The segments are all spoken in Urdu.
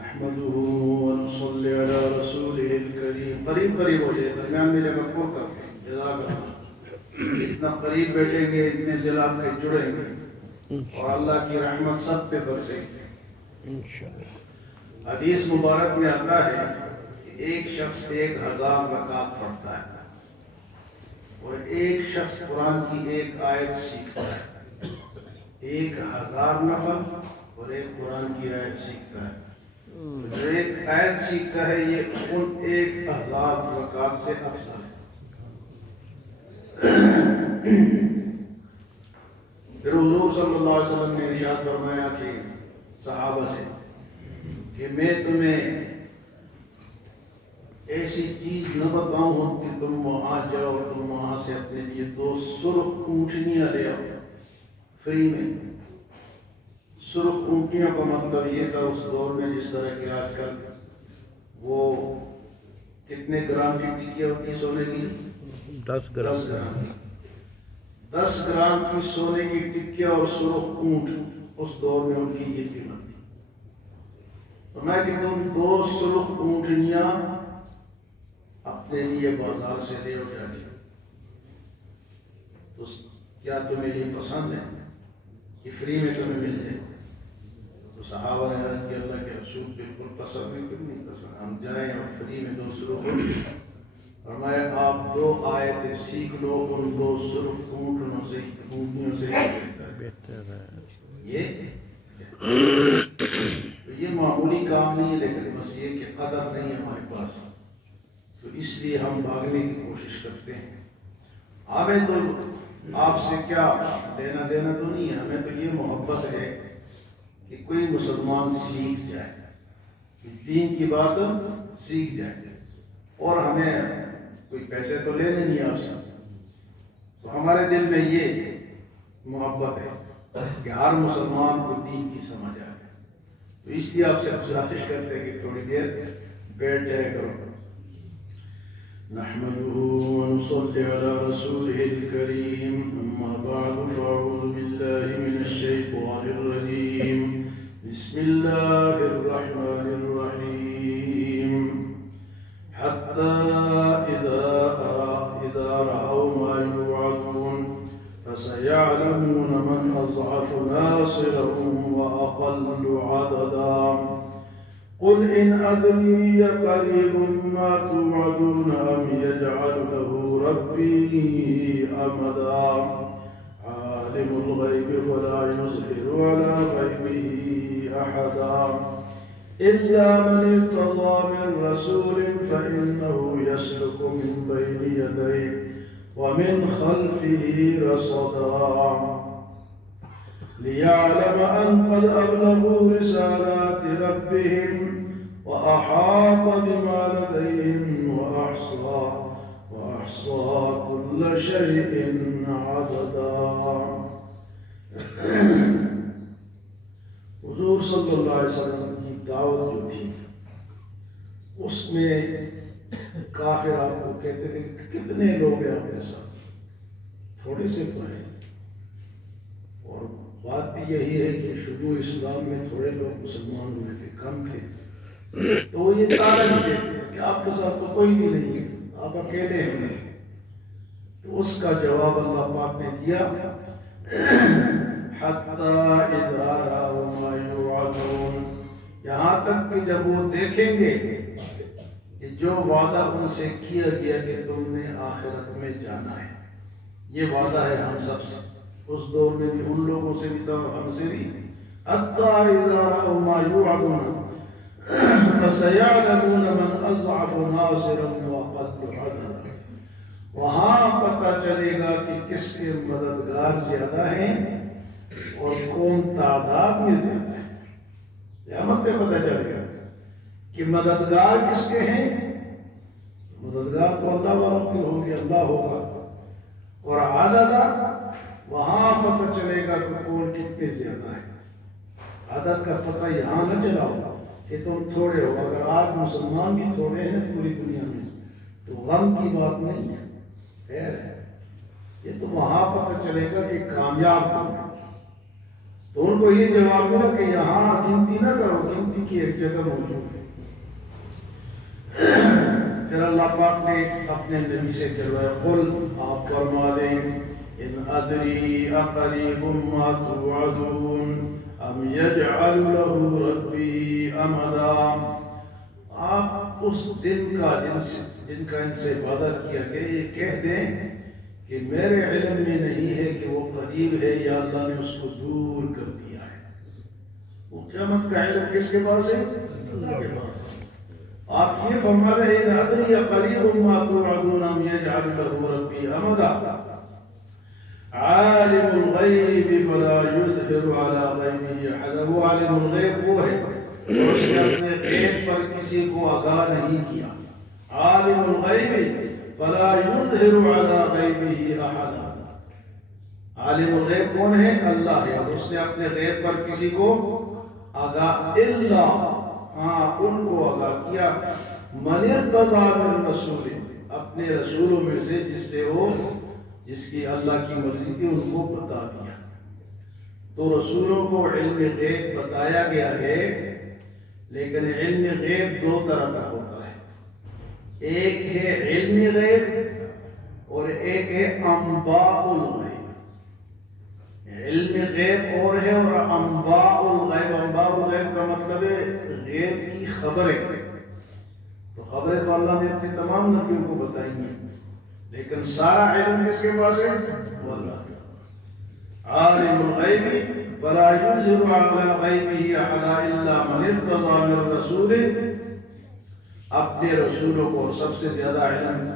نحمده ونصلي على رسوله الكريم. قریب قریب ہو جائے, درمیان میں جگہ پر کرتے ہیں. جزاک اللہ. جتنا قریب بیٹھیں گے اتنے دل آپ کے جڑیں گے اور اللہ کی رحمت سب پہ برسے گی انشاءاللہ. حدیث مبارک میں آتا ہے کہ ایک شخص 1000 رکعت پڑھتا ہے اور ایک شخص قرآن کی ایک آیت سیکھتا ہے. 1000 نفل اور ایک قرآن کی آیت سیکھتا ہے. جو ایک آیت سیکھتا ہے یہ ان 1000 رکعت سے افضل ہے. پھر حضور صلی اللہ علیہ وسلم نے ارشاد فرمایا کہ صحابہ سے کہ میں تمہیں ایسی چیز نہ بتاؤں کہ تم وہاں جاؤ اور تم وہاں سے اپنے لیے 2 سرخ اونٹنیاں لے آؤ فری میں. سرخ اونٹنیوں کا مطلب یہ تھا اس دور میں جس طرح کہ آج کل وہ کتنے گرام کی ٹکیاں ہوتی ہیں سونے کی؟ 10 گرام. 10 گرام کی سونے کی ٹکیاں اور سرخ اونٹ اس دور میں ان کی یہ قیمت تھی. فرمایا کہ تم 2 سرخ اونٹنیاں اپنے لیے بازار سے لے جا کے, تو کیا تمہیں یہ پسند ہے کہ فری میں تمہیں مل جائے؟ تو صحابہ نے عرض کیا اللہ کے رسول بالکل پسند ہے. کیوں نہیں پسند, ہم جائیں اور فری میں 2 سرخ اونٹ. فرمایا آپ 2 آیتیں سیکھ لو ان 2 سرخ اونٹنیوں سے بہتر ہے. یہ معمولی کام نہیں ہے, لیکن بس یہ کہ قدر نہیں ہے ہمارے پاس, تو اس لیے ہم بھاگنے کی کوشش کرتے ہیں. ہمیں تو آپ سے کیا لینا دینا تو نہیں ہے, ہمیں تو یہ محبت ہے کہ کوئی مسلمان سیکھ جائے, دین کی بات سیکھ جائے. اور ہمیں کوئی پیسے تو لینے نہیں آپ سے, تو ہمارے دل میں یہ محبت ہے کہ ہر مسلمان کو دین کی سمجھ آئے. تو اس لیے آپ سے گزارش کرتے ہیں کہ تھوڑی دیر بیٹھ جائے کرو. نحمده ونصلي على رسوله الكريم. أما بعد فأعوذ بالله من الشيطان الرجيم. بسم الله الرحمن الرحيم. حتى إذا رأوا ما يوعدون فسيعلمون من أضعف ناصرا وأقل عددا. قل إن أدري قريب ما توعدون أم يجعل له ربي أمدا. عالم الغيب ولا يظهر على غيبه أحدا إلا من ارتضى من رسول فإنه يسلك من بين يديه ومن خلفه رصدا ليعلم أن قد أبلغوا رسالات ربهم وأحاط بما لديهم وأحصى كل شيء عددا. حضور صلی اللہ علیہ وسلم کی دعوت جو تھی اس میں کافر آپ کو کہتے تھے کہ کتنے لوگ ہیں آپ کے ساتھ, تھوڑے سے تو ہیں. اور بات بھی یہی ہے کہ شروع اسلام میں تھوڑے لوگ مسلمان ہوئے تھے, کم تھے. تو وہ یہ تارن دیتے ہیں کہ آپ کے ساتھ تو کوئی بھی نہیں ہے, آپ اکیلے ہیں. تو اس کا جواب اللہ پاک نے دیا حَتَّى إِذَا رَأَوْا مَا يُوعَدُونَ, یہاں تک کہ جب وہ دیکھیں گے کہ جو وعدہ ان سے کیا گیا کہ تم نے آخرت میں جانا ہے, یہ وعدہ ہے ہم سب سے, اس دور میں بھی ان لوگوں سے بھی تو ہم سے بھی. حَتَّى إِذَا رَأَوْا مَا يُوعَدُونَ فَسَيَعْلَمُونَ مَنْ أَضْعَفُ نَاصِرًا وَأَقَلُّ عَدَدًا. وہاں پتہ چلے گا کہ کس کے مددگار زیادہ ہیں اور کون تعداد میں زیادہ ہے. قیامت پہ پتہ چلے گا کہ مددگار کس کے ہیں. مددگار تو اللہ والوں کے ہوں گے, اللہ ہوگا. اور عدد وہاں پتہ چلے گا کہ کون کتنے زیادہ ہے. عدد کا پتہ یہاں نہ چلاؤ کہ تم تھوڑے ہو. اگر آج مسلمان بھی تھوڑے ہیں پوری دنیا میں تو غم کی بات نہیں ہے, خیر ہے. یہ تو وہاں پتہ چلے گا کہ کامیاب کون ہے. تو ان کو یہ جواب ملا کہ یہاں گنتی نہ کرو، گنتی کی ایک جگہ موجود ہے۔ پھر اللہ پاک نے اپنے نبی سے کروایا، قل آپ فرما دیں ان ادری اقریب ما توعدون ام یجعل له ربی امدا۔ آپ اس دن کا جن کا ان سے وعدہ کیا گیا یہ کہہ دیں کہ میرے علم میں نہیں ہے کہ وہ قریب ہے یا اللہ نے اس کو دور کر دیا ہے۔ وہ قیامت کا علم کس کے پاس ہے؟ اللہ کے پاس۔ آپ یہ فرما رہے ہیں ادری قریب ما توعدون ام یجعل له ربی امدا عالم الغیب فلا یظہر علی غیبہ احدا۔ وہ عالم الغیب وہ ہے اور اس نے اپنے غیب پر کسی کو آگاہ نہیں کیا۔ عالم الغیب فلا یظہر علی غیبہ احدا۔ عالم الغیب کون ہے؟ اللہ ہے، اور اس نے اپنے غیب پر کسی کو آگاہ الا ان کو آگاہ کیا من ارتضی من رسول، اپنے رسولوں میں سے جس کی اللہ کی مرضی تھی ان کو بتا دیا۔ تو رسولوں کو علم غیب بتایا گیا ہے، لیکن علم غیب دو طرح کا ہوتا ہے، ایک ہے علم غیب اور ایک ہے انباء الغیب۔ علم غیب اور ہے اور انباء الغیب، انباء الغیب کا مطلب ہے غیب کی خبریں۔ تو خبریں تو اللہ نے اپنے تمام نبیوں کو بتائی ہیں، لیکن سارا علم کس کے پاس ہے؟ وہ اللہ کے پاس۔ عالم الغیب فلا یظہر علی غیبہ احدا الا من ارتضی من رسول، اپنے رسولوں کو سب سے زیادہ علم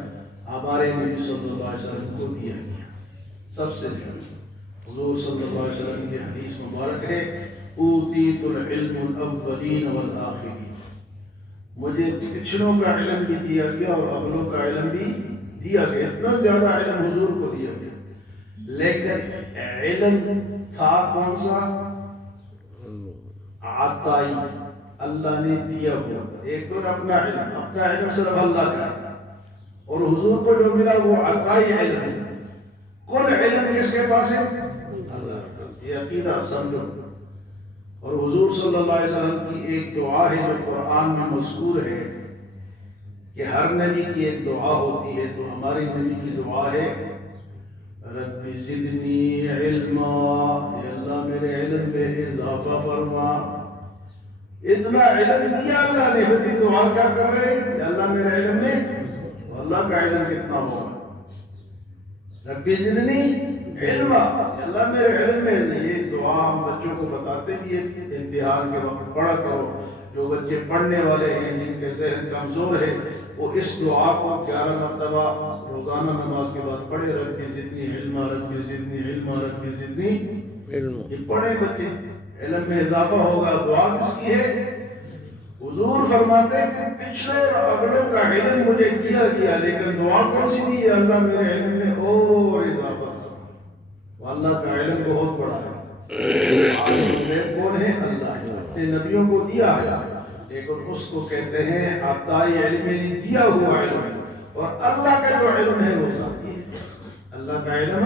ہمارے نبی صلی اللہ علیہ وسلم کو دیا گیا، سب سے زیادہ۔ حضور صلی اللہ علیہ وسلم کی حدیث مبارک ہے اوتیت العلم الاولین والآخرین، مجھے پچھلوں کا علم بھی دیا گیا اور اگلوں کا علم بھی دیا گیا۔ اتنا زیادہ علم حضور کو دیا گیا، لیکن علم تھا کون سا؟ عطائی، اللہ نے دیا ہوا۔ ایک تو اپنا علم صرف اللہ کا ہے، اور حضور کو جو ملا وہ عطائی علم ہے۔ کل علم کس کے پاس ہے؟ اللہ کا۔ یہ عقیدہ سمجھو۔ اور حضور صلی اللہ علیہ وسلم کی ایک دعا ہے جو قرآن میں مذکور ہے کہ ہر نبی کی ایک دعا ہوتی ہے، تو ہماری نبی کی دعا ہے رب زدنی علما، اے اللہ میرے علم میں اضافہ فرما۔ اتنا علم دیا اللہ نے، پھر بھی دعا کیا کر رہے ہیں؟ اللہ میرے علم میں، اللہ کا علم کتنا ہوگا؟ رب زدنی علما، اللہ میرے علم میں۔ یہ دعا ہم بچوں کو بتاتے بھی ہیں، امتحان کے وقت پڑھا کرو۔ جو بچے پڑھنے والے ہیں، جن کے ذہن کمزور ہے، وہ اس دعا کو 11 مرتبہ روزانہ نماز کے بعد پڑھے، رب زدنی علما، رب زدنی علما، رب زدنی علما۔ یہ پڑھے بچے، علم میں اضافہ ہوگا۔ دعا کس کی ہے؟ حضور فرماتے ہیں کہ پچھلے اور اگلوں کا علم مجھے دیا گیا، لیکن دعا کون سی دی ہے؟ اللہ میرے علم میں اور اضافہ کرو۔ اللہ کا علم بہت بڑا ہے۔ عالم الغیب کون ہے؟ اللہ ہے، اپنے نبیوں کو دیا ہے، لیکن اس کو کہتے ہیں عطائی علم، نے دیا ہوا علم۔ اور اللہ کا جو علم ہے وہ ذاتی ہے، اللہ کا علم۔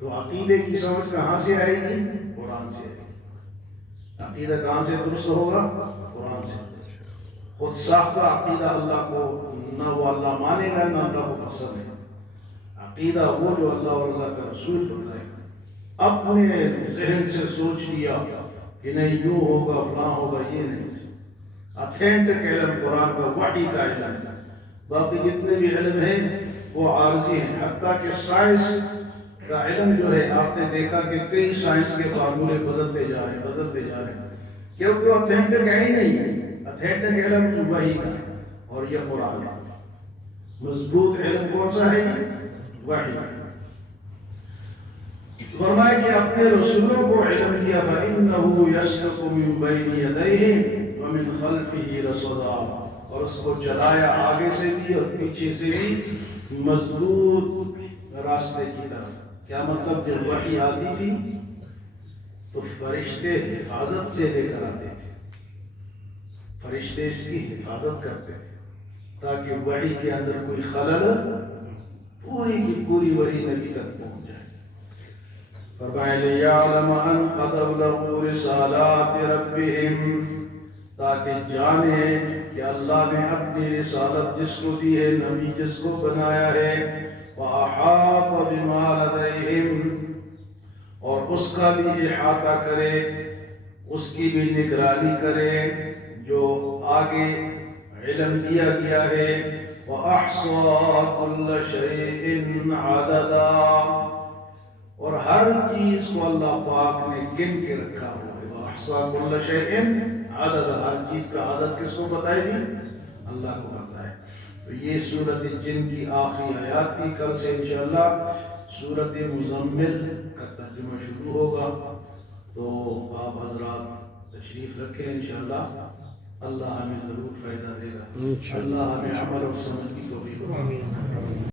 تو عقیدے کی سمجھ کہاں سے آئے گی؟ قرآن سے آئے گی۔ عقیدہ کہاں سے درست ہوگا؟ قرآن سے۔ خود ساختہ عقیدہ اللہ کو نہ وہ اللہ مانے گا نہ اللہ کو پسند ہے۔ عقیدہ وہ جو اللہ اور اللہ کا رسول بتائے گا۔ اپنے ذہن سے سوچ لیا کہ نہیں یوں ہوگا فلاں ہوگا، یہ نہیں۔ اتھینٹک علم قرآن کا، وحی کا علم ہے۔ باقی جتنے بھی علم ہیں وہ عارضی ہیں، حتیٰ کہ سائنس کا علم جو ہے، آپ نے دیکھا کہ کئی سائنس کے فارمولے بدلتے جا رہے ہیں، کیونکہ اتھینٹک ہے ہی نہیں۔ اتھینٹک علم جو وحی کا ہے، اور یہ قرآن ہے۔ مضبوط علم کون سا ہے؟ وحی۔ فرمایا کہ اپنے رسولوں کو علم دیا، فَإِنَّهُ يَسْلُكُ مِن بَيْنِ يَدَيْهِ وَمِن خَلْفِهِ رَصَدًا، اور اس کو چلایا آگے سے بھی اور پیچھے سے بھی مضبوط راستے کی طرف۔ کیا مطلب؟ جب وحی آتی تھی تو فرشتے حفاظت سے لے کر آتے تھے، فرشتے اس کی حفاظت کرتے تھے تاکہ وحی کے اندر کوئی خلل پوری کی پوری وحی نبی تک پہنچ جائے۔ فرمائے لِيَعْلَمَ أَنْ قَدْ أَبْلَغُوا رِسَالَاتِ رَبِّهِمْ، تاکہ جانے کہ اللہ نے اپنی رسالت جس کو دی ہے، نبی جس کو بنایا ہے، وَأَحَاطَ بِمَا لَدَيْهِمْ، اور اس کا بھی احاطہ کرے، اس کی بھی نگرانی کرے جو آگے علم دیا گیا ہے۔ وَأَحْصَى كُلَّ شَيْءٍ عَدَدًا، اور ہر چیز کو اللہ پاک نے گن کے رکھا ہوا ہے۔ وَأَحْصَى كُلَّ شَيْءٍ عَدَدًا، ہر چیز کا عدد کس کو بتائے گی؟ اللہ کو بتائے۔ تو یہ سورۃ الجن کی آخری آیات تھی۔ کل سے انشاءاللہ سورۃ مزمل کا ترجمہ شروع ہوگا، تو آپ حضرات تشریف رکھیں انشاءاللہ، اللہ ہمیں ضرور فائدہ دے گا۔ اللہ ہمیں عمل اور سمجھ کی توفیق عطا فرمائے۔